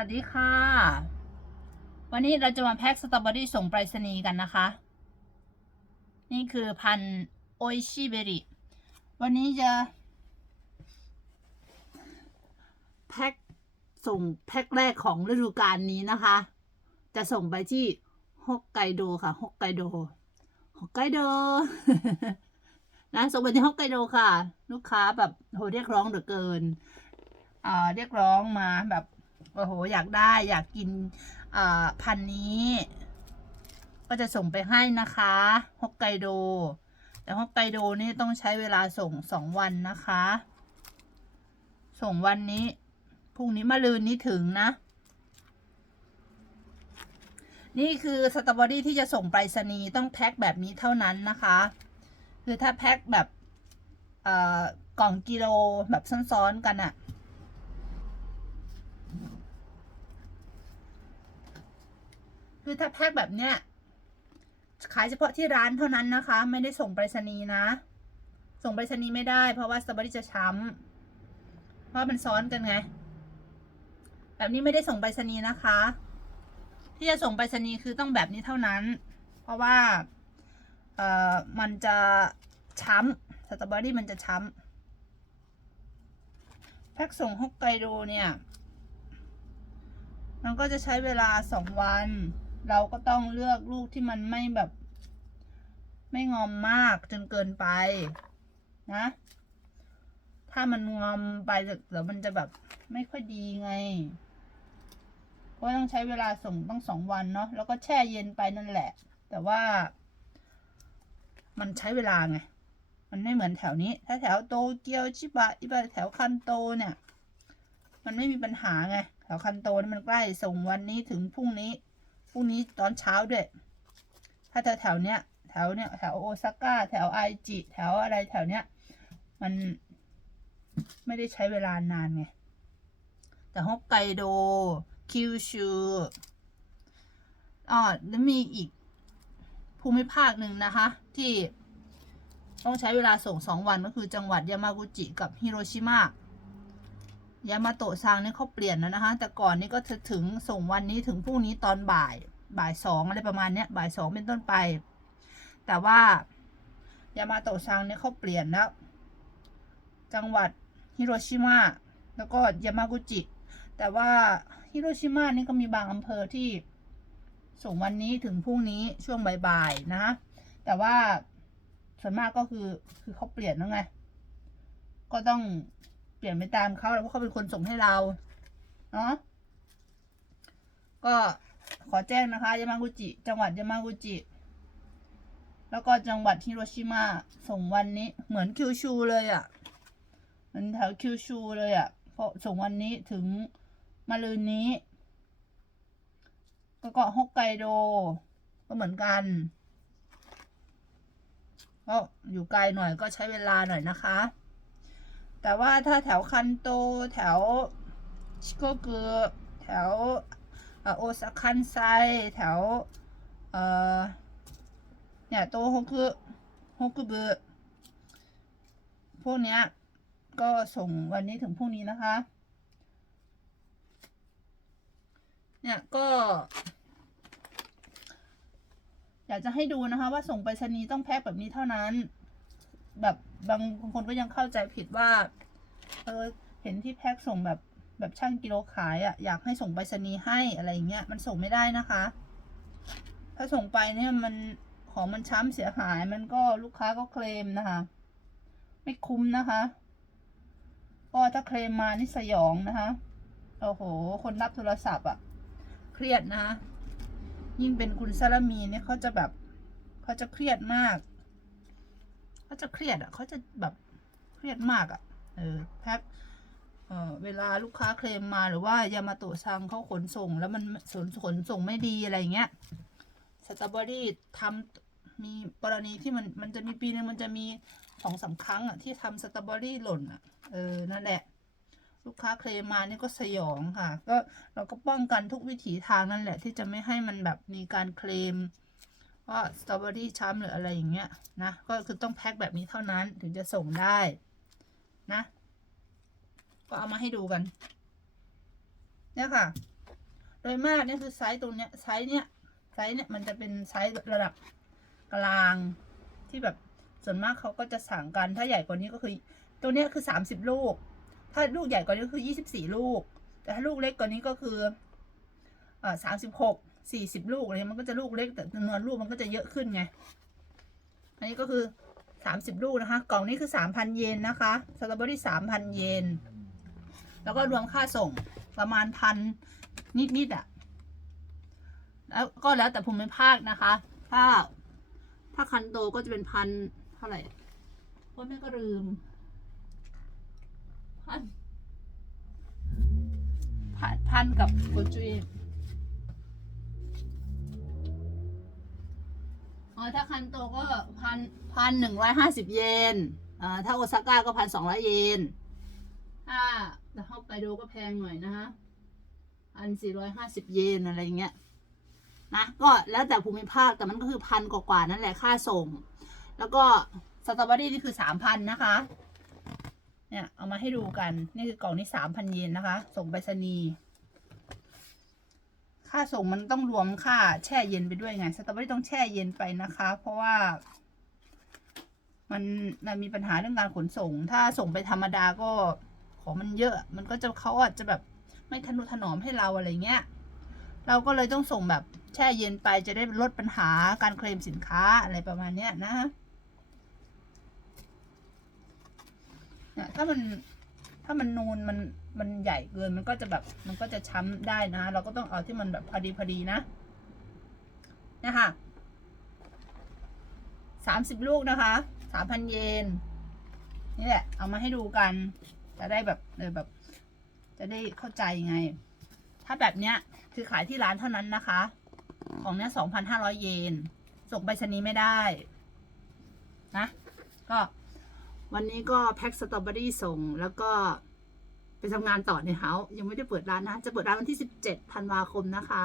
วัสดีค่ะ วันนี้เราจะมาแพ็คสตรอเบอรี่ส่งไปรษณีย์กันนะคะ นี่คือพันโอชิเบริวันนี้จะ แพ็คส่งแพ็คแรกของฤดูกาลนี้นะคะ จะส่งไปที่ฮอกไกโดค่ะฮอกไกโดฮอกไกโดนะส่งไปที่ฮอกไกโดค่ะ ลูกค้าแบบโหเรียกร้องเหลือเกินเรียกร้องมาแบบ โอ้โห อยากได้อยากกินพันนี้ ก็จะส่งไปให้นะคะฮอกไกโด แต่ฮอกไกโดนี่ต้องใช้เวลาส่งสองวันนะคะ ส่งวันนี้พรุ่งนี้มะรืนนี้ถึงนะ นี่คือสตรอเบอรี่ที่จะส่งไปรษณีย์ต้องแพ็คแบบนี้เท่านั้นนะคะ คือถ้าแพ็คแบบกล่องกิโลแบบซ้อนๆกันอะ คือถ้าแพ็คแบบเนี้ยขายเฉพาะที่ร้านเท่านั้นนะคะ ไม่ได้ส่งไปรษณีย์นะ ส่งไปรษณีย์ไม่ได้ เพราะว่าสตรอเบอรี่จะช้ำเพราะมันซ้อนกันไง แบบนี้ไม่ได้ส่งไปรษณีย์นะคะ ที่จะส่งไปรษณีย์คือต้องแบบนี้เท่านั้น เพราะว่าเอ่อมันจะช้ำสตรอเบอรี่มันจะช้ำแพ็คส่งฮอกไกโดเนี่ย มันก็จะใช้เวลาสองวัน เราก็ต้องเลือกลูกที่มันไม่แบบ ไม่งอมมากจนเกินไปนะ ถ้ามันงอมไปเดี๋ยวมันจะแบบไม่ค่อยดีไงเพราะต้องใช้เวลาส่งต้องสองวันเนาะแล้วก็แช่เย็นไปนั่นแหละ แต่ว่า มันใช้เวลาไง มันไม่เหมือนแถวนี้ ถ้าแถวโตเกียวชิบะอิบะแถวคันโตเนี่ย มันไม่มีปัญหาไงแถวคันโตนี่มันใกล้ส่งวันนี้ถึงพรุ่งนี้ พรุ่งนี้ตอนเช้าด้วย ถ้าแถวแถวเนี้ยแถวเนี้ยแถวโอซาก้า แถวไอจิแถวอะไรแถวเนี้ย มันไม่ได้ใช้เวลานานไง แต่ฮอกไกโด คิวชูอ๋อแล้วมีอีกภูมิภาคหนึ่งนะคะ ที่ต้องใช้เวลาส่งสองวันก็คือจังหวัดยามากุจิกับฮิโรชิมา ยามาโตะซังนี่เขาเปลี่ยนแล้วนะคะ แต่ก่อนนี้ก็จะถึงส่งวันนี้ถึงพรุ่งนี้ตอนบ่ายบ่ายสองอะไรประมาณเนี้ยบ่ายสองเป็นต้นไป แต่ว่ายามาโตะซังเนี่ยเขาเปลี่ยนแล้ว จังหวัดฮิโรชิมาแล้วก็ยามากุจิ แต่ว่าฮิโรชิมานี่ก็มีบางอำเภอที่ส่งวันนี้ถึงพรุ่งนี้ช่วงบ่ายๆนะ แต่ว่าส่วนมากก็คือคือเขาเปลี่ยนแล้วไง ก็ต้อง ลี่ยนไปตามเขาแล้วเพราะเขาเป็นคนส่งให้เราเนาะก็ขอแจ้งนะคะยามากุจิ จังหวัดยามากุจิ แล้วก็จังหวัดฮิโรชิมาส่งวันนี้เหมือนคิวชูเลยอะ่ะเหมือนแถวคิวชูเลยอะ่ะเพราะส่งวันนี้ถึงมะรืนนี้ก็เกาะฮอกไกโด ก็เหมือนกันก็อยู่ไกลหน่อยก็ใช้เวลาหน่อยนะคะ แต่ว่าถ้าแถวคันโต แถวชิโกกุแถวโอซาคันไซ แถวเอ่อเนี่ยโตฮกุฮกุบุพวกเนี้ยก็ส่งวันนี้ถึงพรุ่งนี้นะคะ เนี่ยก็ อยากจะให้ดูนะคะว่าส่งไปรษณีย์ต้องแพ็คแบบนี้เท่านั้น แบบบางคนก็ยังเข้าใจผิดว่า เออเห็นที่แพ็คส่งแบบแบบช่างกิโลขายอะ่ะอยากให้ส่งไปรษณีย์ให้อะไรอย่างเงี้ยมันส่งไม่ได้นะคะ ถ้าส่งไปเนี่ยมันของมันช้ำเสียหายมันก็ลูกค้าก็เคลมนะคะ ไม่คุ้มนะคะ ก็ถ้าเคลมมานี่สยองนะคะโอ้โห คนรับโทรศัพท์อะ่ะ เครียดนะคะยิ่งเป็นคุณซาลามีเนี่ยเขาจะแบบเขาจะเครียดมาก เขาจะเครียดอะเขาจะแบบเครียดมากอะ เออแพ็คเออเวลาลูกค้าเคลมมาหรือว่ายามาโตะซังเขาขนส่ง แล้วมันขนขนส่งไม่ดีอะไรเงี้ยสตรอเบอรี่ทำมีกรณีที่มันมันจะมีปีนึงมันจะมีสองสามครั้งอะที่ทำสตรอเบอรี่หล่นอะเออนั่นแหละลูกค้าเคลมมานี่ก็สยองค่ะ ก็เราก็ป้องกันทุกวิถีทางนั่นแหละ ที่จะไม่ให้มันแบบมีการเคลม ว่าสตรอเบอรี่ช้ำหรืออะไรอย่างเงี้ยนะ ก็คือต้องแพ็คแบบนี้เท่านั้นถึงจะส่งได้นะ ก็เอามาให้ดูกัน เนี่ยค่ะ โดยมากเนี่ยคือไซส์ตรงเนี้ยไซส์เนี้ยไซส์เนี่ยมันจะเป็นไซส์ระดับกลางที่แบบส่วนมากเขาก็จะสั่งกันถ้าใหญ่กว่านี้ก็คือ ตัวเนี้ยคือสามสิบลูก ถ้าลูกใหญ่กว่านี้คือยี่สิบสี่ลูก แต่ถ้าลูกเล็กกว่านี้ก็คืออ่อสามสิบหก สี่สิบลูกอะไรเงี้ยมันก็จะลูกเล็กแต่จำนวนลูกมันก็จะเยอะขึ้นไง อันนี้ก็คือสามสิบลูกนะคะ กล่องนี้คือสามพันเยนนะคะสตรอเบอรี่สามพันเยน แล้วก็รวมค่าส่งประมาณพันนิดๆอะ แล้วก็แล้วแต่ภูมิภาคนะคะ ถ้าถ้าคันโตก็จะเป็นพันเท่าไหร่ว่าแม่ก็ลืมพันพันพันกับโกจุย อ๋อถ้าคันโตก็พันพันหนึ่งร้อยห้าสิบเยนอ่าถ้าโอซาก้าก็พันสองร้อยเยนถ้าแต่ฮอกไกโดก็แพงหน่อยนะคะพันสี่ร้อยห้าสิบเยนอะไรเงี้ยนะก็แล้วแต่ภูมิภาคแต่มันก็คือพันกว่าๆนั่นแหละค่าส่ง แล้วก็สตรอเบอรี่นี่คือสามพันนะคะ เนี่ย เอามาให้ดูกัน นี่คือกล่องนี้สามพันเยนนะคะ ส่งไปรษณีย์ ค่าส่งมันต้องรวมค่าแช่เย็นไปด้วยไงสตรอเบอรี่ต้องแช่เย็นไปนะคะ เพราะว่า มันมันมีปัญหาเรื่องการขนส่ง ถ้าส่งไปธรรมดาก็ของมันเยอะ มันก็จะเขาอาจจะแบบไม่ทนุถนอมให้เราอะไรเงี้ย เราก็เลยต้องส่งแบบแช่เย็นไปจะได้ลดปัญหาการเคลมสินค้าอะไรประมาณเนี้ยนะเนี่ยถ้ามันถ้ามันนูนมัน มันใหญ่เกินมันก็จะแบบมันก็จะช้ำได้นะ เราก็ต้องเอาที่มันแบบพอดีพอดีนะนี่ยค่ะสามสิบลูกนะคะสามพันเยนนี่แหละ เอามาให้ดูกัน จะได้แบบเออแบบ จะได้เข้าใจไง ถ้าแบบเนี้ยคือขายที่ร้านเท่านั้นนะคะ ของเนี้ยสองพันห้าร้อยเยน ส่งไปชนีไม่ได้ นะ ก็วันนี้ก็แพ็คสตรอเบอรี่ส่งแล้วก็ ไปทำงานต่อในเฮาส์ยังไม่ได้เปิดร้านนะ จะเปิดร้านวันที่สิบเจ็ดธันวาคมนะคะ